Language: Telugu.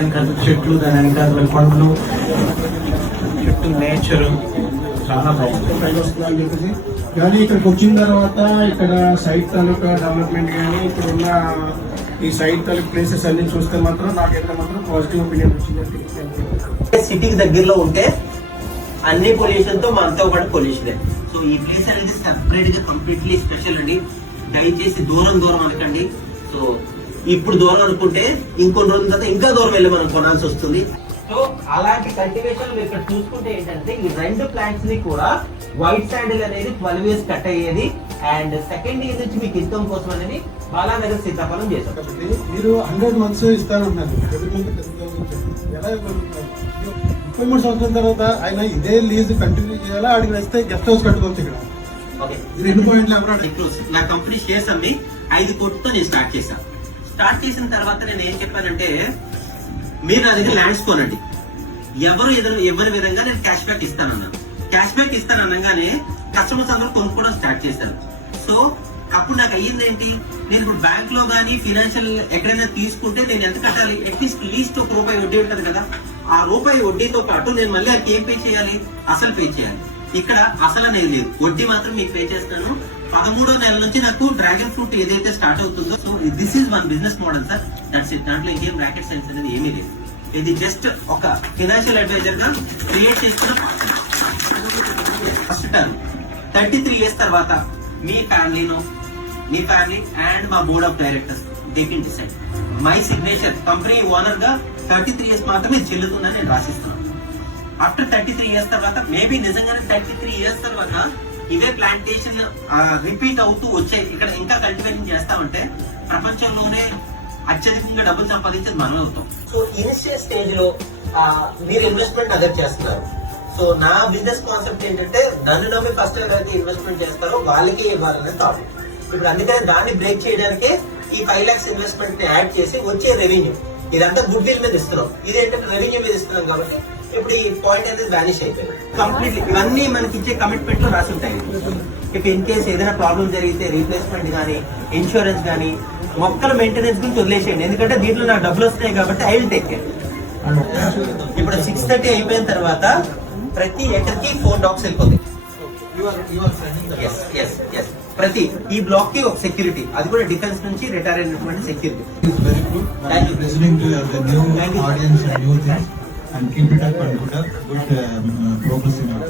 చెట్లు, దాని వెనకాల కొండలు, చుట్టూ నేచర్ చాలా బాగుంది. వస్తుందని చెప్పేసి కానీ ఇక్కడికి వచ్చిన తర్వాత ఇక్కడ సైట్ తాలూకా డెవలప్మెంట్ కానీ ఇక్కడ ఉన్న ఈ సైట్ తాలూకు ప్లేసెస్ అన్ని చూస్తే మాత్రం నాకైతే మాత్రం పాజిటివ్ ఒపీనియన్ వచ్చిందండి. సిటీకి దగ్గరలో ఉంటే అన్ని పొల్యూషన్ తో మనతో పాటు పొల్యూషన్. సో ఈ ప్లేస్ అనేది సెపరేట్ గా కంప్లీట్లీ స్పెషల్ అండి. దయచేసి దూరం అనకండి. సో ఇప్పుడు దూరం అనుకుంటే ఇంకొన్ని రోజుల తర్వాత ఇంకా దూరం వెళ్ళి మనం కొనాల్సి వస్తుంది. సో అలాంటి కల్టివేషన్ ఇక్కడ చూసుకుంటే ఏంటంటే ఈ రెండు ప్లాంట్స్ ని కూడా వైట్ శాండిల్ అనేది 12 years కట్ అయ్యేది అండ్ సెకండ్ ఇయర్ నుంచి మీకు ఇన్కమ్ కోసం అనేది బాలానగర్ సీతాఫలం చేశాం. మీరు 100 months ఇస్తానన్నారు, ఎలా 33 సంవత్సరాల తర్వాత ఆయన ఇదే లీజ్ కంటిన్యూ చేయాలా, అడిగి వస్తే గెస్ట్ హౌస్ కట్టుకోవచ్చు ఇక్కడ. రెండు పాయింట్లు నా కంపెనీ షేర్స్ అమ్మి 5 కోట్లతో నేను స్టార్ట్ చేశాను. స్టార్ట్ చేసిన తర్వాత నేను ఏం చెప్పానంటే మీరు నా దగ్గర ల్యాండ్స్ కొనండి, ఎవరి విధంగా నేను క్యాష్ బ్యాక్ ఇస్తానన్నాను. క్యాష్ బ్యాక్ ఇస్తాననగానే కస్టమర్స్ అందరూ కొనుక్కోవడం స్టార్ట్ చేశారు. సో అప్పుడు నాకు అయ్యింది ఏంటి, నేను ఇప్పుడు బ్యాంక్ లో గానీ ఫైనాన్షియల్ ఎక్కడైనా తీసుకుంటే నేను ఎంత కట్టాలి, అట్లీస్ట్ లీస్ట్ ₹1 వడ్డీ ఉంటుంది కదా. ఆ ₹1 వడ్డీతో పాటు నేను మళ్ళీ అది ఏం పే చేయాలి, అసలు పే చేయాలి. ఇక్కడ అసలు అనేది లేదు, వడ్డీ మాత్రం మీకు పే చేస్తాను. 13వ నెల నుంచి నాకు డ్రాగన్ ఫ్రూట్ ఏదైతే స్టార్ట్ అవుతుందో, so this is one business model sir. That's it. దాంట్లో ఇంకేం రాకెట్ సైన్స్ అనేది ఏమీ లేదు. ఇది జస్ట్ ఒక ఫైనాన్షియల్ అడ్వైజర్ గా క్రియేట్ చేసుకున్న ఫస్ట్ టర్మ్. 33 years తర్వాత మీ ఫ్యామిలీను, మీ ఫ్యామిలీ అండ్ మా board of directors they can decide. My signature company owner గా 33 years మాత్రమే చెల్లుతుందని నేను రాసిస్తున్నాను. ఆఫ్టర్ 33 years తర్వాత మేబీ నిజంగానే 33 years తర్వాత ఇవే ప్లాంటేషన్ రిపీట్ అవుతూ వచ్చాయి, ఇక్కడ ఇంకా కల్టివేషన్ చేస్తామంటే ప్రపంచంలోనే అత్యధికంగా డబ్బులు సంపాదించేది మనం అవుతాం. సో ఇనిషియల్ స్టేజ్ లో మీరు ఇన్వెస్ట్మెంట్ అదర్ చేస్తున్నారు. సో నా బిజినెస్ కాన్సెప్ట్ ఏంటంటే నన్ను నమ్మి ఫస్ట్ ఎవరైతే ఇన్వెస్ట్మెంట్ చేస్తారో వాళ్ళకి ఇవ్వాలనే థాట్. ఇప్పుడు అందుకని దాన్ని బ్రేక్ చేయడానికే ఈ 5 lakhs ఇన్వెస్ట్మెంట్ ని యాడ్ చేసి వచ్చే రెవెన్యూ ఇదంతా గుడ్ విల్ మీద ఇస్తున్నాం. ఇదేంటంటే రెవెన్యూ మీద ఇస్తున్నాం కాబట్టి ఇప్పుడు ఈ పాయింట్ అనేది వానిష్ అయిపోయింది కంప్లీట్లీ. ఇవన్నీ మనకి ఇచ్చే కమిట్మెంట్ లో రాసి ఉంటాయి. ఇఫ్ ఇన్ కేసు ఏదైనా ప్రాబ్లం జరిగితే రీప్లేస్మెంట్ గానీ, ఇన్సూరెన్స్ గానీ, మొక్కల మెయింటెనెన్స్ గురించి వదిలేసేయండి, ఎందుకంటే దీంట్లో నాకు డబ్బులు వస్తున్నాయి కాబట్టి ఐ విల్ టేక్ కేర్. ఇప్పుడు 6:30 అయిపోయిన తర్వాత ప్రతి ఎకర్కి 4 dogs వెళ్ళిపోతాయి. ప్రతి ఈ బ్లాక్ కి ఒక సెక్యూరిటీ, అది కూడా డిఫెన్స్ నుంచి రిటైర్ అయినటువంటి security. And keep it up and put up good progress in your